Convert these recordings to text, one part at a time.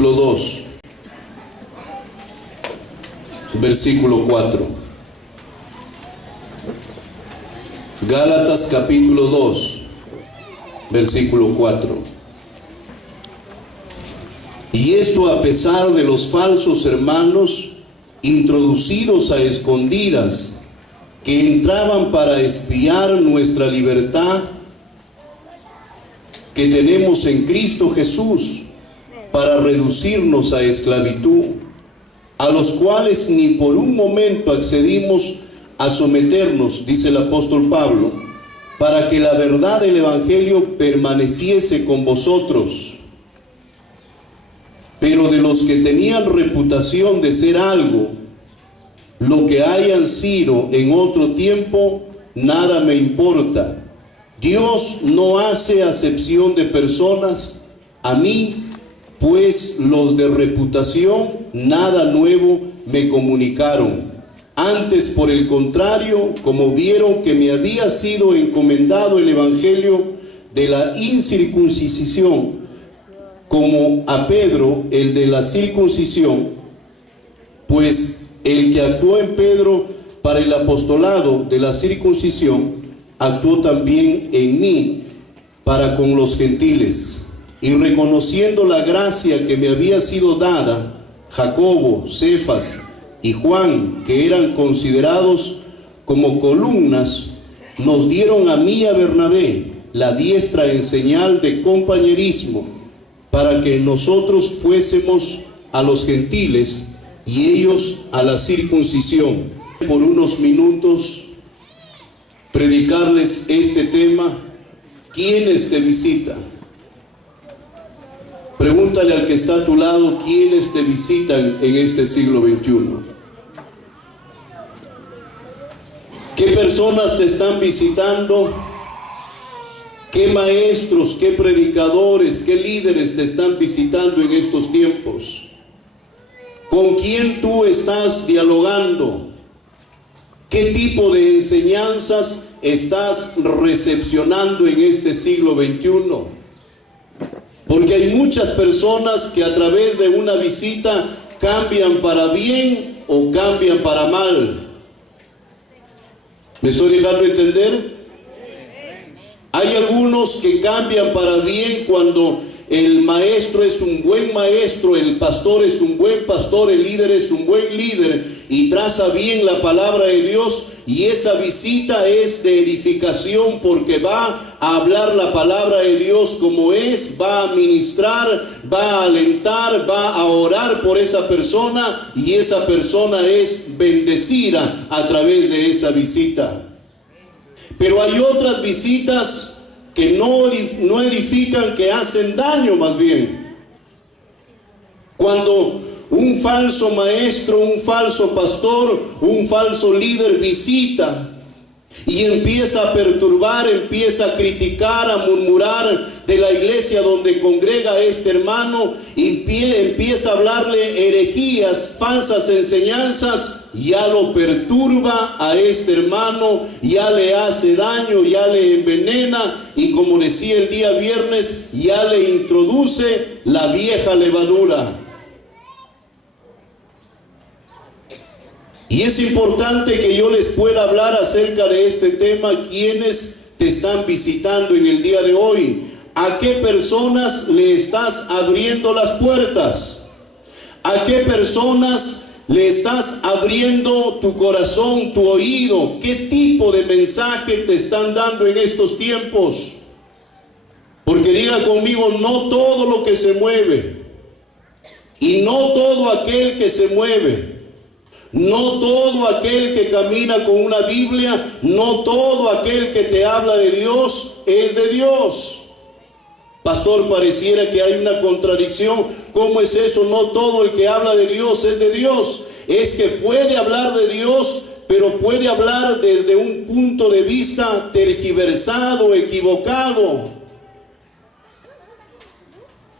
capítulo 2, versículo 4. Gálatas capítulo 2, versículo 4. Y esto a pesar de los falsos hermanos introducidos a escondidas, que entraban para espiar nuestra libertad que tenemos en Cristo Jesús, para reducirnos a esclavitud, a los cuales ni por un momento accedimos a someternos, dice el apóstol Pablo, para que la verdad del Evangelio permaneciese con vosotros. Pero de los que tenían reputación de ser algo, lo que hayan sido en otro tiempo, nada me importa. Dios no hace acepción de personas. A mí, pues, los de reputación, nada nuevo me comunicaron. Antes, por el contrario, como vieron que me había sido encomendado el evangelio de la incircuncisión, como a Pedro el de la circuncisión, pues el que actuó en Pedro para el apostolado de la circuncisión, actuó también en mí para con los gentiles. Y reconociendo la gracia que me había sido dada, Jacobo, Cefas y Juan, que eran considerados como columnas, nos dieron a mí y a Bernabé la diestra en señal de compañerismo, para que nosotros fuésemos a los gentiles y ellos a la circuncisión. Por unos minutos predicarles este tema. ¿Quiénes te visitan? Pregúntale al que está a tu lado, ¿quiénes te visitan en este siglo XXI? ¿Qué personas te están visitando? ¿Qué maestros, qué predicadores, qué líderes te están visitando en estos tiempos? ¿Con quién tú estás dialogando? ¿Qué tipo de enseñanzas estás recepcionando en este siglo XXI? Porque hay muchas personas que a través de una visita cambian para bien o cambian para mal. ¿Me estoy dejando entender? Hay algunos que cambian para bien cuando el maestro es un buen maestro, el pastor es un buen pastor, el líder es un buen líder y traza bien la palabra de Dios, y esa visita es de edificación porque va a hablar la palabra de Dios como es, va a ministrar, va a alentar, va a orar por esa persona, y esa persona es bendecida a través de esa visita. Pero hay otras visitas que no edifican, que hacen daño más bien. Cuando un falso maestro, un falso pastor, un falso líder visita y empieza a perturbar, empieza a criticar, a murmurar de la iglesia donde congrega a este hermano, empieza a hablarle herejías, falsas enseñanzas, ya lo perturba a este hermano, ya le hace daño, ya le envenena, y como decía el día viernes, ya le introduce la vieja levadura. Y es importante que yo les pueda hablar acerca de este tema. ¿Quiénes te están visitando en el día de hoy? ¿A qué personas le estás abriendo las puertas? ¿A qué personas le estás abriendo tu corazón, tu oído? ¿Qué tipo de mensaje te están dando en estos tiempos? Porque diga conmigo, no todo lo que se mueve, y no todo aquel que se mueve, no todo aquel que camina con una Biblia, no todo aquel que te habla de Dios es de Dios. Pastor, pareciera que hay una contradicción. ¿Cómo es eso? No todo el que habla de Dios es de Dios. Es que puede hablar de Dios, pero puede hablar desde un punto de vista tergiversado, equivocado.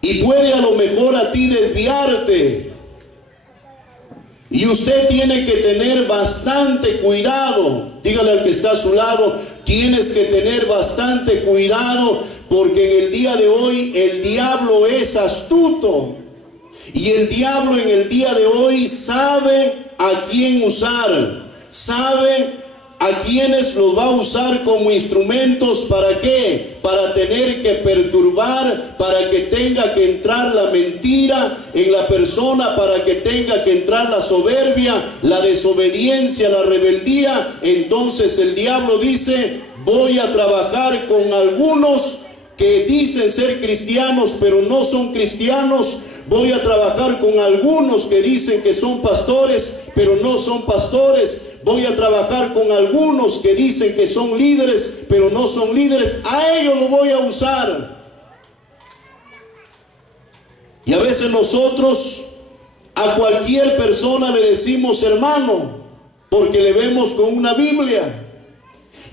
Y puede a lo mejor a ti desviarte. Y usted tiene que tener bastante cuidado. Dígale al que está a su lado, tienes que tener bastante cuidado, porque en el día de hoy el diablo es astuto. Y el diablo en el día de hoy sabe a quién usar, sabe a quienes los va a usar como instrumentos. ¿Para qué? Para tener que perturbar, para que tenga que entrar la mentira en la persona, para que tenga que entrar la soberbia, la desobediencia, la rebeldía. Entonces el diablo dice: voy a trabajar con algunos que dicen ser cristianos pero no son cristianos. Voy a trabajar con algunos que dicen que son pastores pero no son pastores. Voy a trabajar con algunos que dicen que son líderes pero no son líderes. A ellos lo voy a usar. Y a veces nosotros a cualquier persona le decimos hermano, porque le vemos con una Biblia.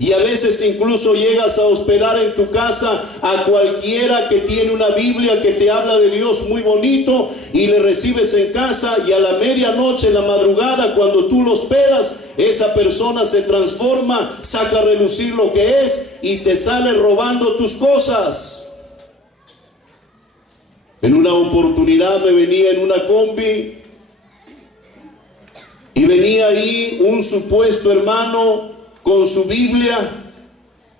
Y a veces incluso llegas a hospedar en tu casa a cualquiera que tiene una Biblia que te habla de Dios muy bonito, y le recibes en casa, y a la medianoche, en la madrugada, cuando tú lo hospedas, esa persona se transforma, saca a relucir lo que es y te sale robando tus cosas. En una oportunidad me venía en una combi y venía ahí un supuesto hermano con su Biblia,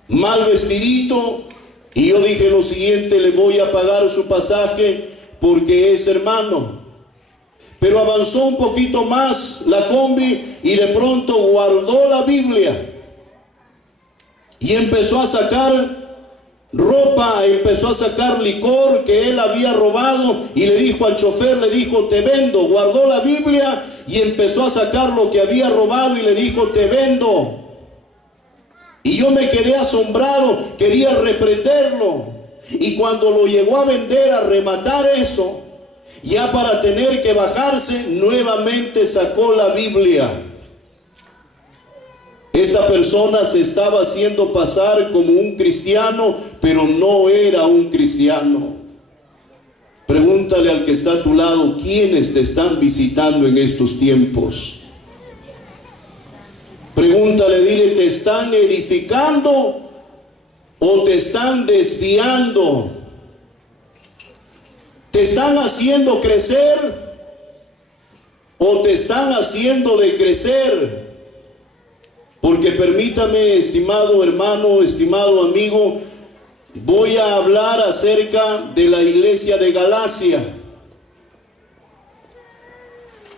mal vestidito, y yo dije lo siguiente: le voy a pagar su pasaje porque es hermano. Pero avanzó un poquito más la combi y de pronto guardó la Biblia y empezó a sacar ropa, empezó a sacar licor que él había robado, y le dijo al chofer, le dijo: te vendo. Guardó la Biblia y empezó a sacar lo que había robado y le dijo: te vendo. Y yo me quedé asombrado, quería reprenderlo. Y cuando lo llegó a vender, a rematar eso, ya para tener que bajarse, nuevamente sacó la Biblia. Esta persona se estaba haciendo pasar como un cristiano, pero no era un cristiano. Pregúntale al que está a tu lado: ¿quiénes te están visitando en estos tiempos? Pregúntale, dile: ¿te están edificando o te están desviando? ¿Te están haciendo crecer o te están haciendo decrecer? Porque permítame, estimado hermano, estimado amigo, voy a hablar acerca de la iglesia de Galacia.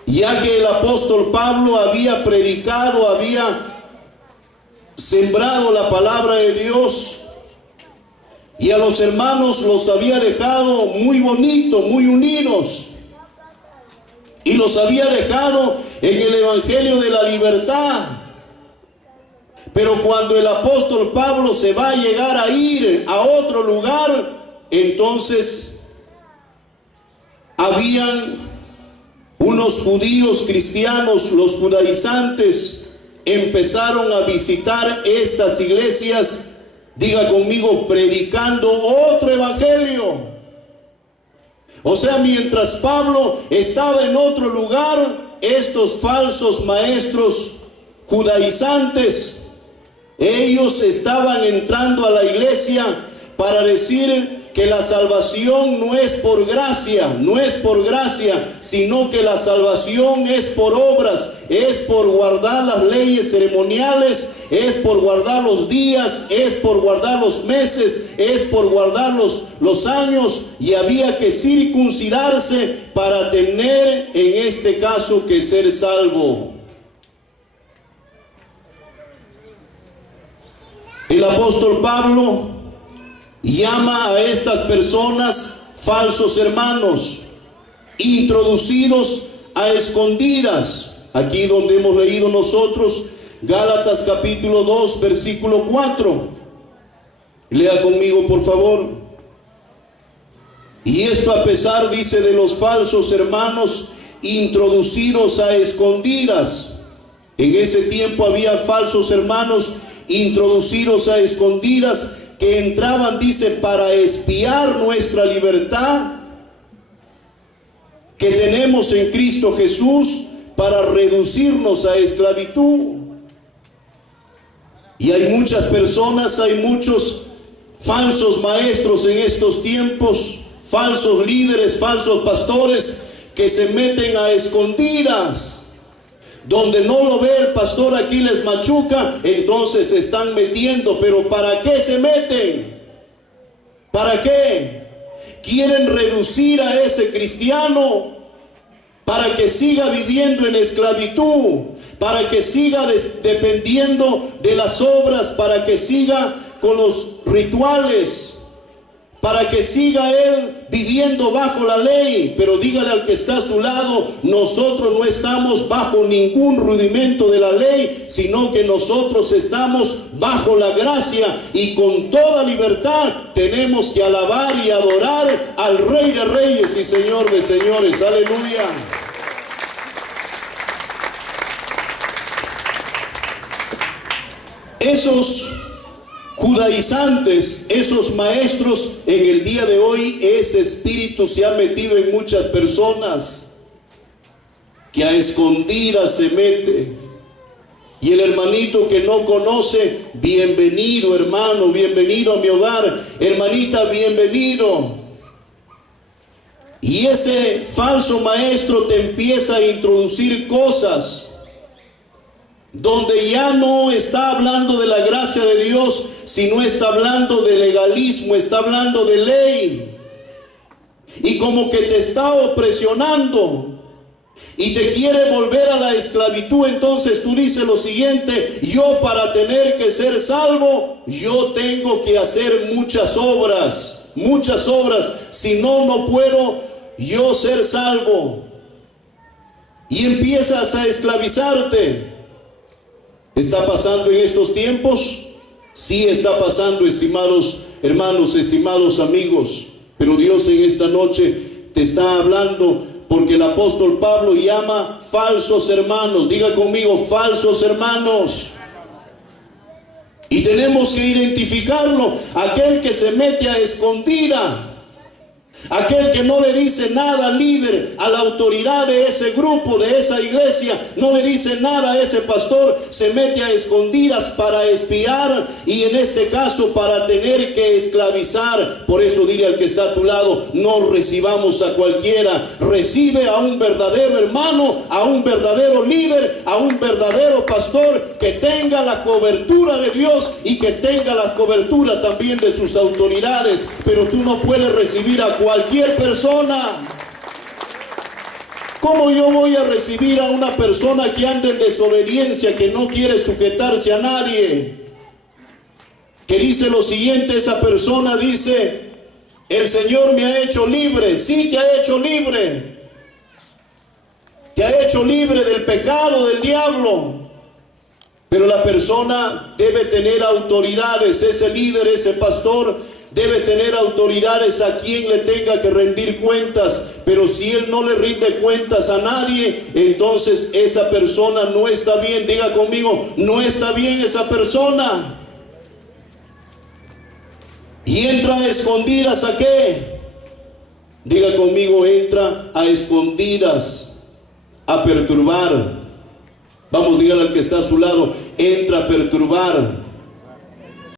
Ya que el apóstol Pablo había predicado, había sembrado la palabra de Dios, y a los hermanos los había dejado muy bonitos, muy unidos, y los había dejado en el evangelio de la libertad. Pero cuando el apóstol Pablo se va a llegar a ir a otro lugar, entonces habían unos judíos cristianos, los judaizantes, empezaron a visitar estas iglesias, diga conmigo, predicando otro evangelio. O sea, mientras Pablo estaba en otro lugar, estos falsos maestros judaizantes, ellos estaban entrando a la iglesia para decir que la salvación no es por gracia, no es por gracia, sino que la salvación es por obras, es por guardar las leyes ceremoniales, es por guardar los días, es por guardar los meses, es por guardar los años, y había que circuncidarse para tener, en este caso, que ser salvo. El apóstol Pablo llama a estas personas falsos hermanos, introducidos a escondidas. Aquí donde hemos leído nosotros, Gálatas capítulo 2, versículo 4. Lea conmigo, por favor. Y esto a pesar, dice, de los falsos hermanos introducidos a escondidas. En ese tiempo había falsos hermanos introducidos a escondidas, que entraban, dice, para espiar nuestra libertad que tenemos en Cristo Jesús, para reducirnos a esclavitud. Y hay muchas personas, hay muchos falsos maestros en estos tiempos, falsos líderes, falsos pastores, que se meten a escondidas. Donde no lo ve el pastor, aquí les machuca, entonces se están metiendo. Pero ¿para qué se meten? ¿Para qué? Quieren reducir a ese cristiano para que siga viviendo en esclavitud, para que siga dependiendo de las obras, para que siga con los rituales, para que siga él viviendo bajo la ley. Pero dígale al que está a su lado: nosotros no estamos bajo ningún rudimento de la ley, sino que nosotros estamos bajo la gracia, y con toda libertad tenemos que alabar y adorar al Rey de Reyes y Señor de Señores. Aleluya. Esos judaizantes, esos maestros, en el día de hoy ese espíritu se ha metido en muchas personas, que a escondidas se mete. Y el hermanito que no conoce, bienvenido hermano, bienvenido a mi hogar, hermanita, bienvenido. Y ese falso maestro te empieza a introducir cosas donde ya no está hablando de la gracia de Dios, sino está hablando de legalismo, está hablando de ley. Y como que te está opresionando y te quiere volver a la esclavitud. Entonces tú dices lo siguiente: yo, para tener que ser salvo, yo tengo que hacer muchas obras, si no, no puedo yo ser salvo. Y empiezas a esclavizarte. ¿Está pasando en estos tiempos? Sí, está pasando, estimados hermanos, estimados amigos. Pero Dios en esta noche te está hablando, porque el apóstol Pablo llama falsos hermanos. Diga conmigo: falsos hermanos. Y tenemos que identificarlo. Aquel que se mete a escondida, aquel que no le dice nada al líder, a la autoridad de ese grupo, de esa iglesia, no le dice nada a ese pastor, se mete a escondidas para espiar, y en este caso para tener que esclavizar. Por eso dile al que está a tu lado: no recibamos a cualquiera, recibe a un verdadero hermano, a un verdadero líder, a un verdadero pastor que tenga la cobertura de Dios y que tenga la cobertura también de sus autoridades. Pero tú no puedes recibir a cualquier persona. ¿Cómo yo voy a recibir a una persona que anda en desobediencia, que no quiere sujetarse a nadie? Que dice lo siguiente, esa persona dice: el Señor me ha hecho libre. Sí, te ha hecho libre. Te ha hecho libre del pecado, del diablo. Pero la persona debe tener autoridades. Ese líder, ese pastor, debe tener autoridades a quien le tenga que rendir cuentas. Pero si él no le rinde cuentas a nadie, entonces esa persona no está bien. Diga conmigo: no está bien esa persona. Y entra a escondidas ¿a qué? Diga conmigo: entra a escondidas a perturbar. Vamos, dígale al que está a su lado: entra a perturbar.